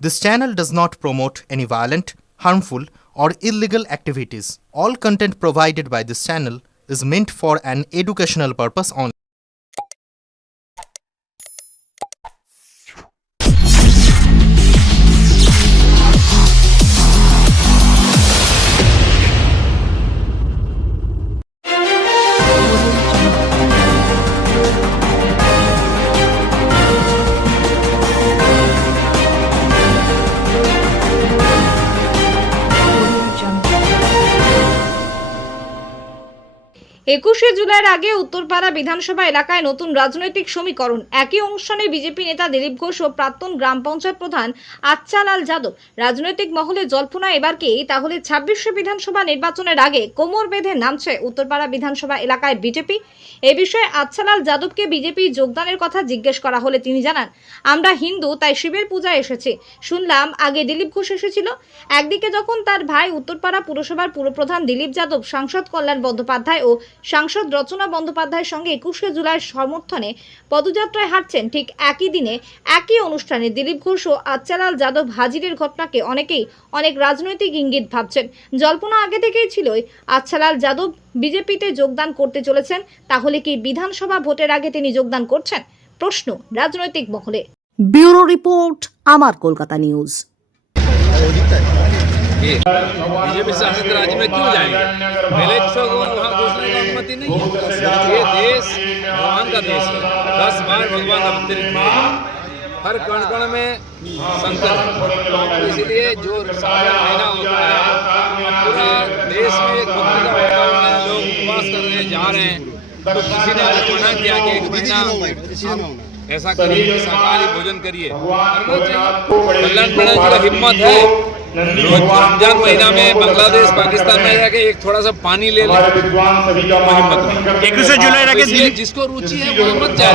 This channel does not promote any violent, harmful, or illegal activities. All content provided by this channel is meant for an educational purpose only. একুশে জুলাইয়ের আগে উত্তরপাড়া বিধানসভা এলাকায় নতুন রাজনৈতিক সমীকরণ। একই অনুষ্ঠানে বিজেপি নেতা দিলীপ ঘোষ ও প্রাক্তন গ্রাম পঞ্চায়েত প্রধান আচ্ছালাল যাদব। রাজনৈতিক মহলে জল্পনা এবার কি তাহলে ২৬শে বিধানসভা নির্বাচনের আগে কোমর বেঁধে নামছে উত্তরপাড়া বিধানসভা এলাকায় বিজেপি। এ বিষয়ে আচ্ছালাল যাদবকে বিজেপি যোগদানের কথা জিজ্ঞেস করা হলে তিনি জানান, আমরা হিন্দু, তাই শিবের পূজায় এসেছি। শুনলাম আগে দিলীপ ঘোষ এসেছিল। একদিকে যখন তার ভাই উত্তরপাড়া পুরসভার পুরপ্রধান দিলীপ যাদব, সাংসদ কল্যাণ বন্দ্যোপাধ্যায় ও সাংসদ রচনা বন্দ্যোপাধ্যায়ের সঙ্গে ২১শে জুলাইয়ের সমর্থনে পদযাত্রায় হাঁটছেন, ঠিক একই দিনে একই অনুষ্ঠানে দিলীপ ঘোষ ও আচ্ছালাল যাদব হাজিরের ঘটনাকে অনেকেই অনেক রাজনৈতিক ইঙ্গিত ভাবছেন। জল্পনা আগে থেকেই ছিল আচ্ছালাল যাদব বিজেপিতে যোগদান করতে চলেছেন। তাহলে কি বিধানসভা ভোটের আগে তিনি যোগদান করছেন? প্রশ্ন রাজনৈতিক মহলে। ব্যুরো রিপোর্ট, আমার কলকাতা নিউজ। बीजेपी शासित राज्य में क्यों जाएंगे? पहले वहाँ घुसने की अनुमति नहीं है। ये देश भगवान का देश है। 10 बार भगवान अवतरित हुए हैं। हर कण कण में संकट है, इसलिए जो सावन महीना होता है, पूरे देश में एक भक्ति का वातावरण है। लोग उपवास करने जा रहे हैं, तो किसी ने मना किया कि एक महीना ऐसा करिए कि शाकाहारी भोजन करिए। कल्याण जी का हिम्मत है, रोज रमजान महीना में बांग्लादेश पाकिस्तान में जाके एक थोड़ा सा पानी ले ले, हिम्मत। 21 जुलाई रखे, जिसको रुचि है वो मत जाए,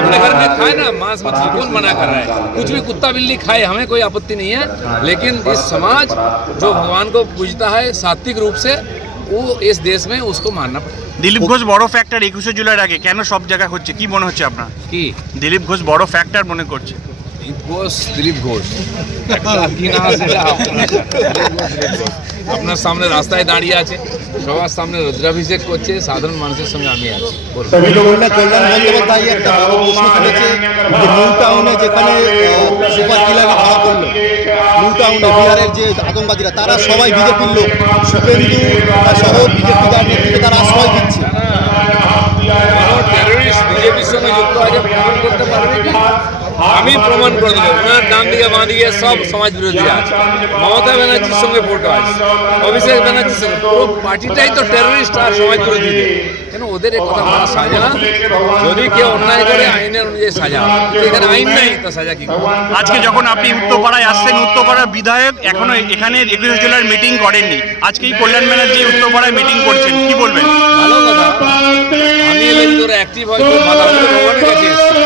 अपने घर में खाए ना मांस मछली, कौन मना कर रहा है? कुछ भी कुत्ता बिल्ली खाए, हमें कोई आपत्ति नहीं है। लेकिन इस समाज जो भगवान को पूजता है सात्विक रूप से, वो इस देश में उसको मानना पड़ेगा। দিলীপ ঘোষ বড় ফ্যাক্টর 21 জুলাইয়ের আগে কেন সব জায়গায় হচ্ছে, কি মনে হচ্ছে আপনার? কি দিলীপ ঘোষ বড় ফ্যাক্টর মনে করছে? দিলীপ ঘোষ আপনার সামনে রাস্তায় দাঁড়িয়ে আছে, সবার সামনে রুদ্রাভিষেক করছে, সাধারণ মানুষের সঙ্গে আমি আছি। কল্যাণ বন্দ্যোপাধ্যায় একটা বড় প্রশ্ন তুলেছে যে নিউ টাউনে যেখানে সুপার কিলারকে ধরা করলো, নিউ টাউনে বিহারের যে আতঙ্কবাদীরা, তারা সবাই বিজেপির লোক। শুভেন্দু সহ বিজেপি নেতৃত্বে তারা আশ্রয় দিচ্ছে। টেররিস্ট বিজেপির সঙ্গে যুক্ত আছে প্রমাণ করতে পারবে কি? আমি প্রমাণ করে দেবো। ওনার ডান দিকে বাঁ দিকে সব সমাজ বিরোধীরা আছে। মমতা ব্যানার্জির সঙ্গে ফটো আছে, অভিষেক ব্যানার্জির সঙ্গে, পুরো পার্টিটাই তো টেররিস্ট আর সমাজ বিরোধীদের। কেন ওদের এই কথা বলা সাজা না? যদি কেউ অন্যায় করে আইনের অনুযায়ী সাজা, এখানে আইন নাই তো সাজা কি? আজকে যখন আপনি উত্তরপাড়ায় আসছেন, উত্তরপাড়ার বিধায়ক এখনো এখানে 21 জুলাইয়ের মিটিং করেননি, আজকে এই কল্যাণ ব্যানার্জি উত্তরপাড়ায় মিটিং করছেন, কি বলবেন? ভালো কথা, আমি এলে তোরা অ্যাক্টিভ হয় তো ভালো। ভগবানের কাছে এসেছি।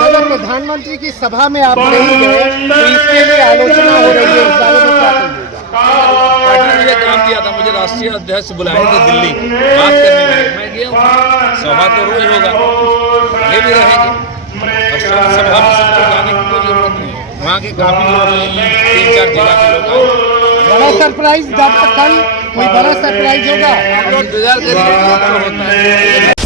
दादा, प्रधानमंत्री की सभा में आप नहीं गए, तो इसके लिए आलोचना हो रही है, इस बारे में क्या कहिएगा? पार्टी ने मुझे काम दिया था, मुझे राष्ट्रीय अध्यक्ष बुलाए थे दिल्ली बात करने के लिए, मैं गया हूँ। सभा तो रोज होगा, ये भी रहेगी, और सभा में सबको जाने की कोई जरूरत नहीं है। वहाँ के काफी लोग, 3-4 जिला के लोग आए। बड़ा सरप्राइज, जब कल कोई बड़ा सरप्राइज होगा, इंतजार करिए क्या होता है।